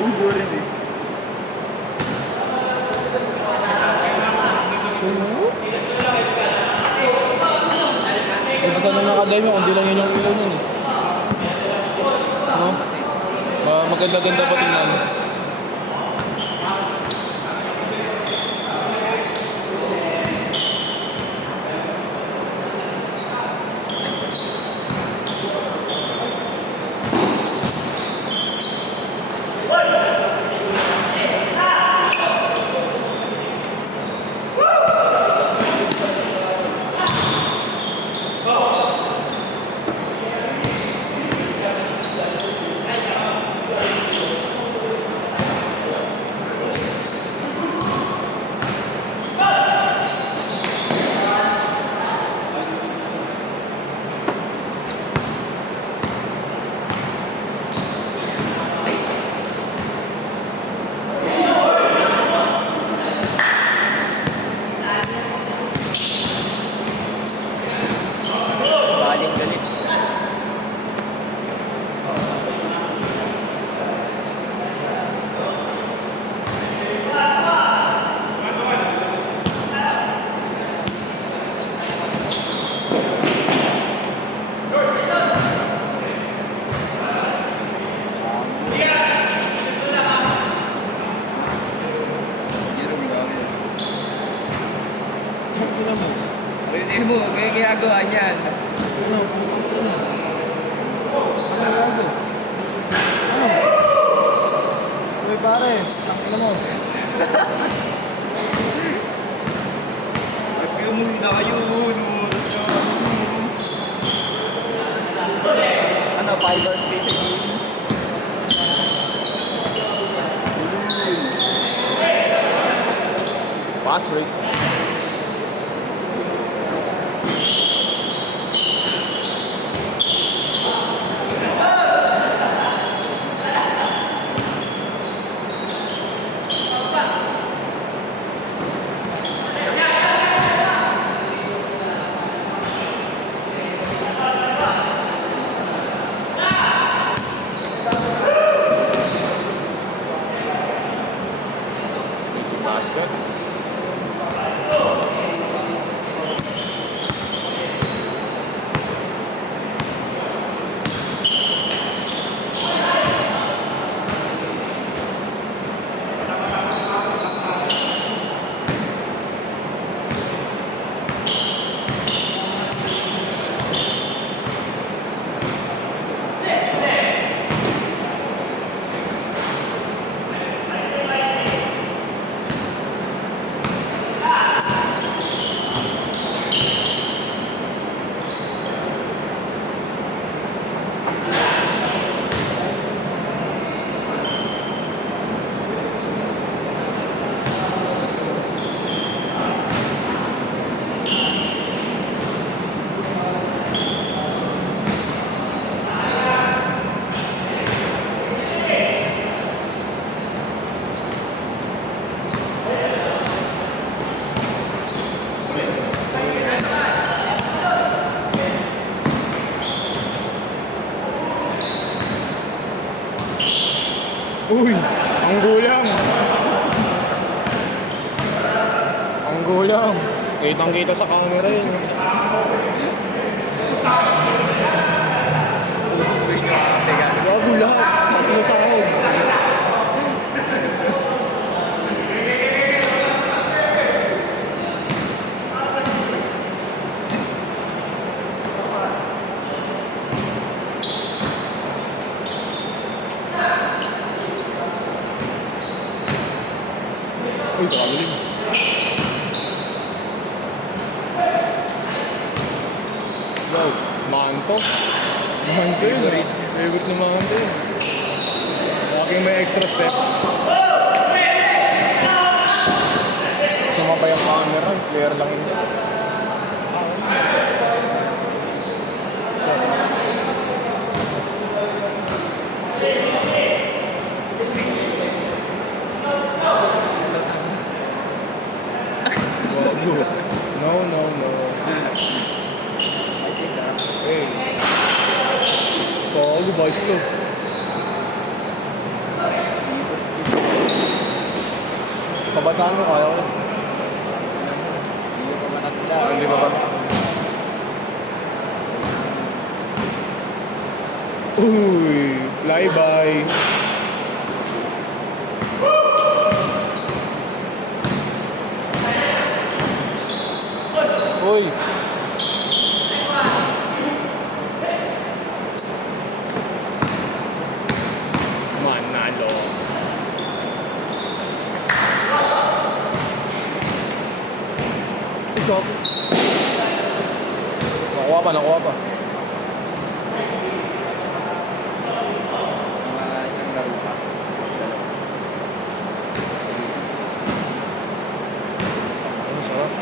Ubo rin eh. Basta na nakadime mo, hindi lang yun yung ilaw nun eh. No? Maganda-ganda pa tingnan. Baling galit. Tingnan mo. Hindi mo, kaya ginagawa niyan. Ano? Ano? Uy pare, ano mo? Review muna kayo. Lumuras ka. Ano, 5 hours space again? Fast break. Easy basket. Uy, ang gulang. Ang gulang. Kitang-kita sa camera yun. Gago lahat. Tatlo sa ako. Uy, kagaling. Wow, manto. Manto yun. Favorite na manto yun. Aking may extra step. Sumabay ang camera. Clear lang yun. No. Hey. Call the boys club. kabataan mo, kaya ko lang. Hindi ko manatla. Hindi ba ba? Uy, flyby. Uy. Manalo. Ito. Nakuha pa, nakuha pa. Mga isang laro pa. Dalawa. Ano, sarap.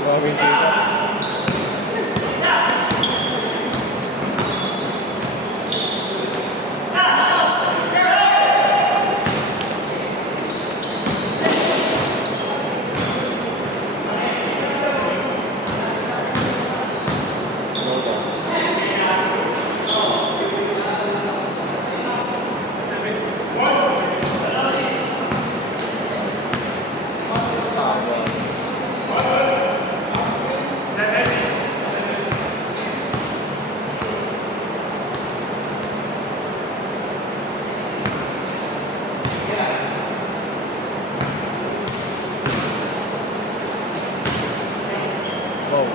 Grabe yung kita. Wow.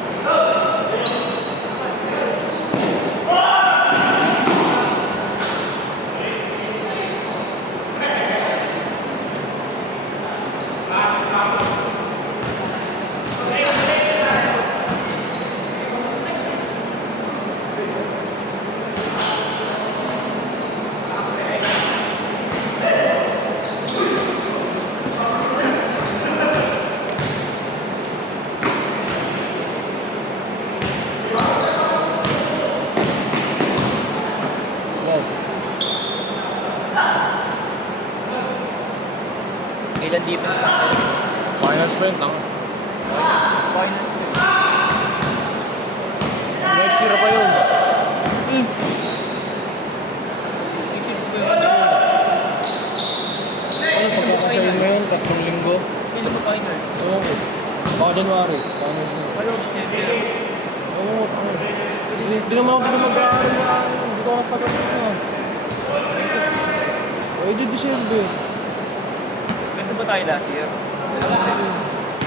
Wow. Ilan defense lang? Final sprint, ang Finals din. next year pa yun. Isip ko yun. Ano, pagkakasayin ngayon, 3 linggo. Kailan mo finals? Oo. Baka January. Finals na. Ano, December? Oo, ano. Hindi naman ako dito mag-aaral na. Hindi ko nakatagal na. Eh, di December. Ganda ba tayo last year?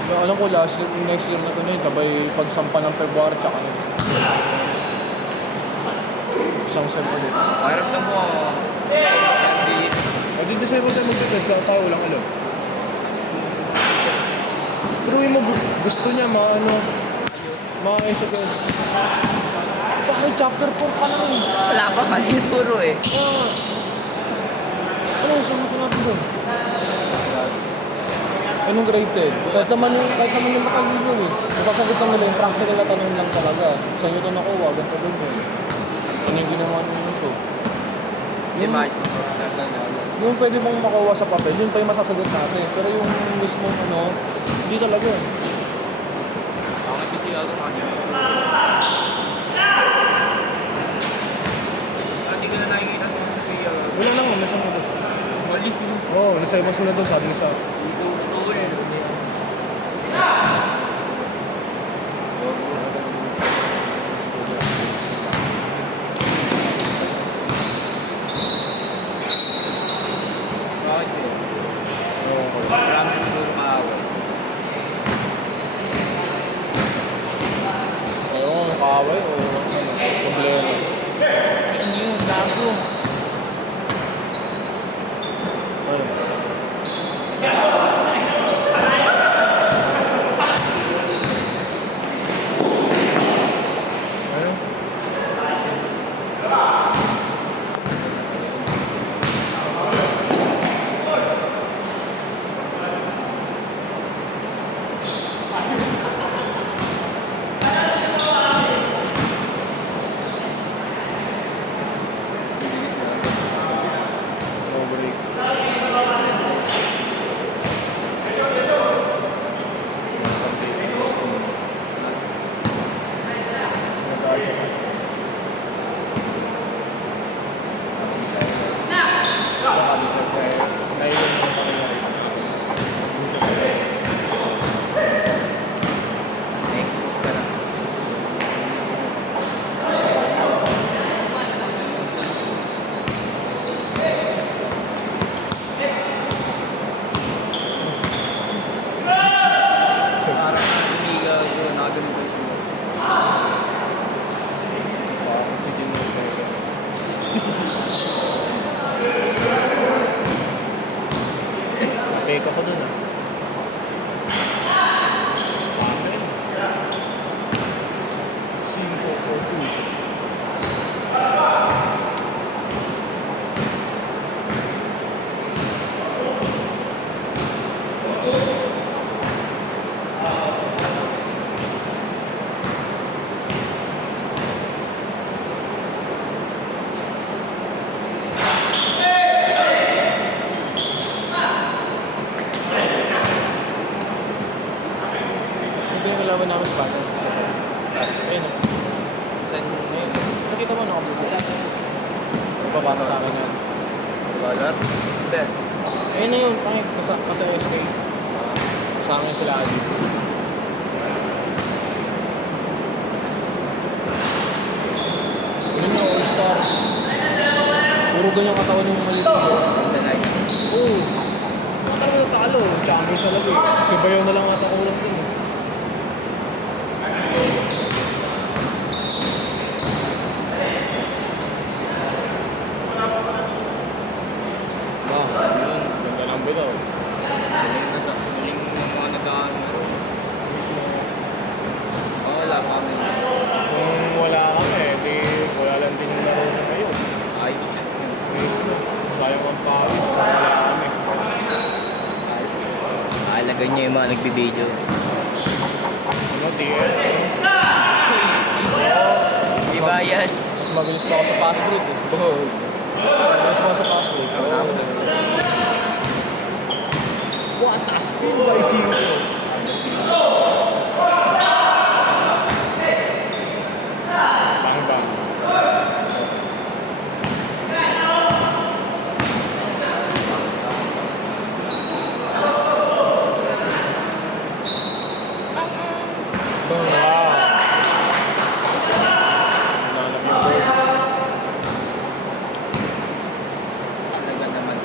Kaya alam ko last year, next year na ito na yun, sabay pagsampa ng February tsaka na. Isang sem ulit. Pakiramdam mo, hindi. Eh, di December tayo mag-test, kaya tayo walang alam. Pero yung gusto niya, mga ano, mga isa ko. Bakit chapter 4 pa lang eh? Wala pa, mali puro eh. Ano, saan ko natin doon? Anong grade 10? Kahit naman yung matalino eh. Nasasagot lang nila yung practical na tanong lang talaga. Saan nyo ito nakuha? Ganito ganyan. Ano yung ginawa nyo nito? Hindi maayos mo ito. Sir lang na ano. Yung pwede mong makuha sa papel, yun pa yung masasagot natin. Pero yung mismong ano, hindi talaga. Ako nga PC ako mga hindi ko na nakikita sa mga video. Wala lang, nasa mo doon. Malis yun. Oo, nasa ibang sila doon, sabi sa... Bakit yun? Oo, Marami na siguro maaway. oo, kaaway o ano, problema. Hindi yun, gago. Ano? Ano? No break. Na-expose ka na. Parang hindi ka yun, nakagaling ko siya. Teka ko dun ah. Pasel. 5-4-2. Ito yung kalaban namin sa Batas. Ayun ah. Saan Ayun. Nakita mo nakabubo. Papata sa akin yan. Balat? Hindi. Ayun na yun. Pangit. Kasi SK. Sa akin sila Adi. Yun na, all-star. Puro ganyan katawan yung mga lito. Dalaga. Oo. Ano talo? Champions talaga eh. Si Bayaw na lang ata kulang din eh. Wow, yun. Ganda ng bitaw. Galing mga nagkaan. Mismo. Wala pa kami. Kung wala kami, di wala lang din yung laro na ngayon. Ayos siya. Mismo. Sayang ang Paris kung wala kami. Alagay niya yung mga nagbibideo. Ano, TF? Di ba yan? Mas mabilis pa ako sa fast break eh. Mabilis pa ako sa fast break. What a spin by Cinco. Bang bang. Bang wow. Nanap yung goal. Talaga naman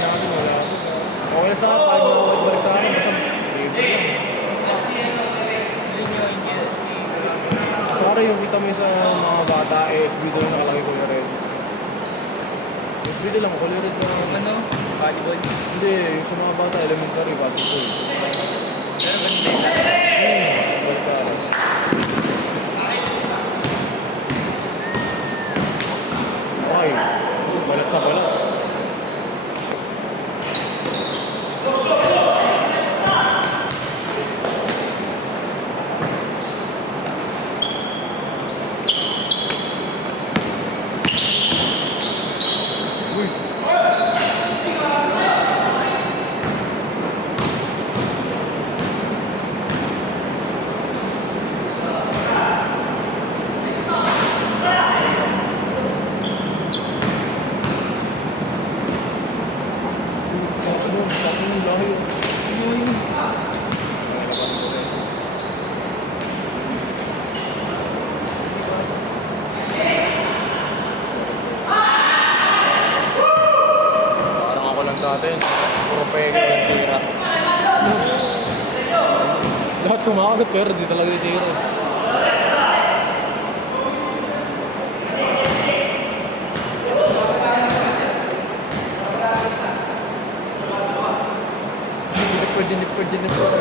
sa natin, wala ako. Okay na sa akin, kahit na ako kahit baliktaran, basta libre lang. Yun yung NSC. Para yung kita mo sa mga bata, SB doon nakalagay ko na rin. SB doon lang, kulay red lang. Yung ano, volleyball. Hindi, yung sa mga bata, elementary, basketball. Pero ganda yun. Baliktaran. Okay, balat sa balat. Uy! Tapos mo, tapos mo, lahi. Parang ako lang dati. Puro peke, walang tira. Lahat kumakagat pero di talaga tira. Hindi pwede.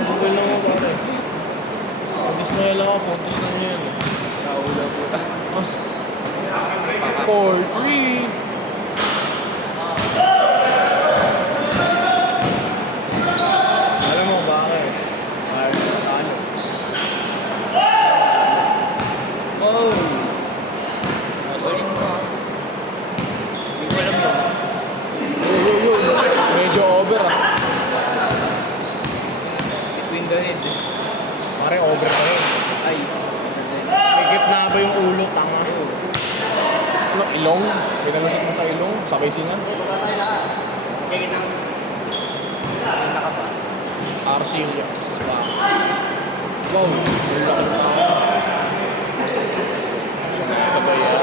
Google lang ako pare. Puntis na lang ako, puntis lang yan. Nakahula po. 4-3. Alam mo bakit? Dahil sa ano? Oh! Galing mo ah. Hindi ko alam yun. Yo. Medyo over ah. Between the head. Pare over pa rin. Ay. May gitna ba yung ulo? Tanga. Ano, ilong? Pinalusot mo sa ilong? Sabay singa? Naka pa. R-Series. Wow. Yung laki ng tao. Sabay yan.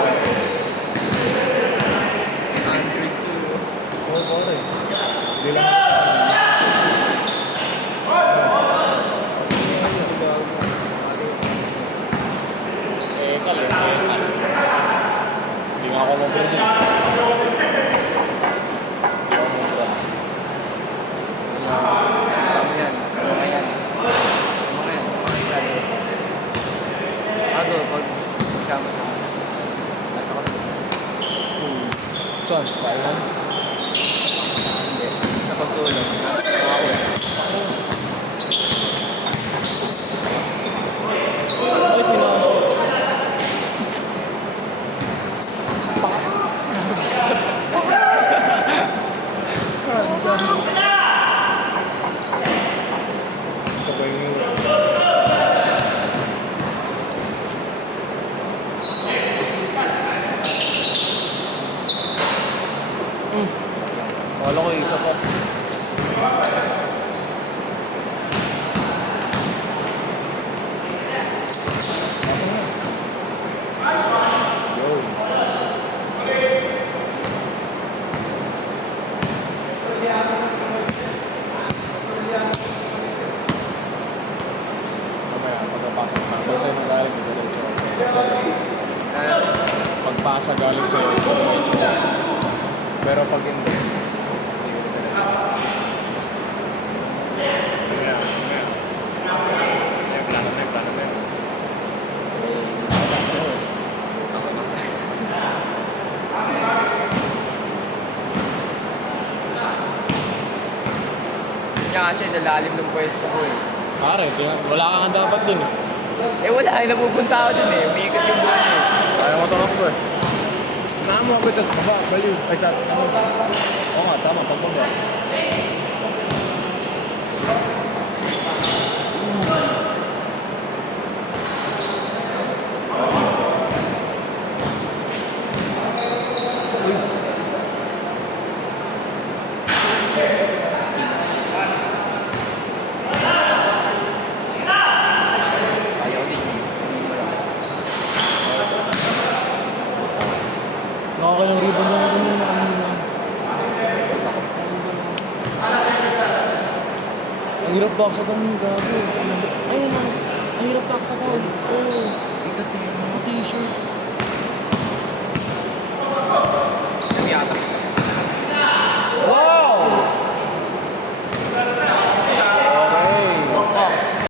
102. Oo, pare. Hindi lang. Kal. Hindi nga ako mag-bird din. Ayan. Ako, pag kasama na. Saan? Kailan? Hindi. Sa pagtulong. Ako. Ay, pinasok. Sabay yung Wala ko isa pa. Yo. Mamaya, pagkapasok na. Kasi sa'yo nang galing, diretso. Pagpasa galing sa'yo, diretso. Pero pag hindi, hindi ko diretso. Mamaya. Plano na yun. Kaya kasi nalalim ng pwesto ko eh. Pare, wala ka nga dapat din eh. Eh wala, ay napupunta ako dun eh. Umiikot yung buwan eh. Kaya mo tumakbo eh. Samahan mo ako sa baba, baliw. Ay sa ano? Oo nga, tama, pagbaba. Ang hirap baksatan yung gago. Ayun ang hirap baksatan. Oo. Ikaw tingin mo. T-shirt.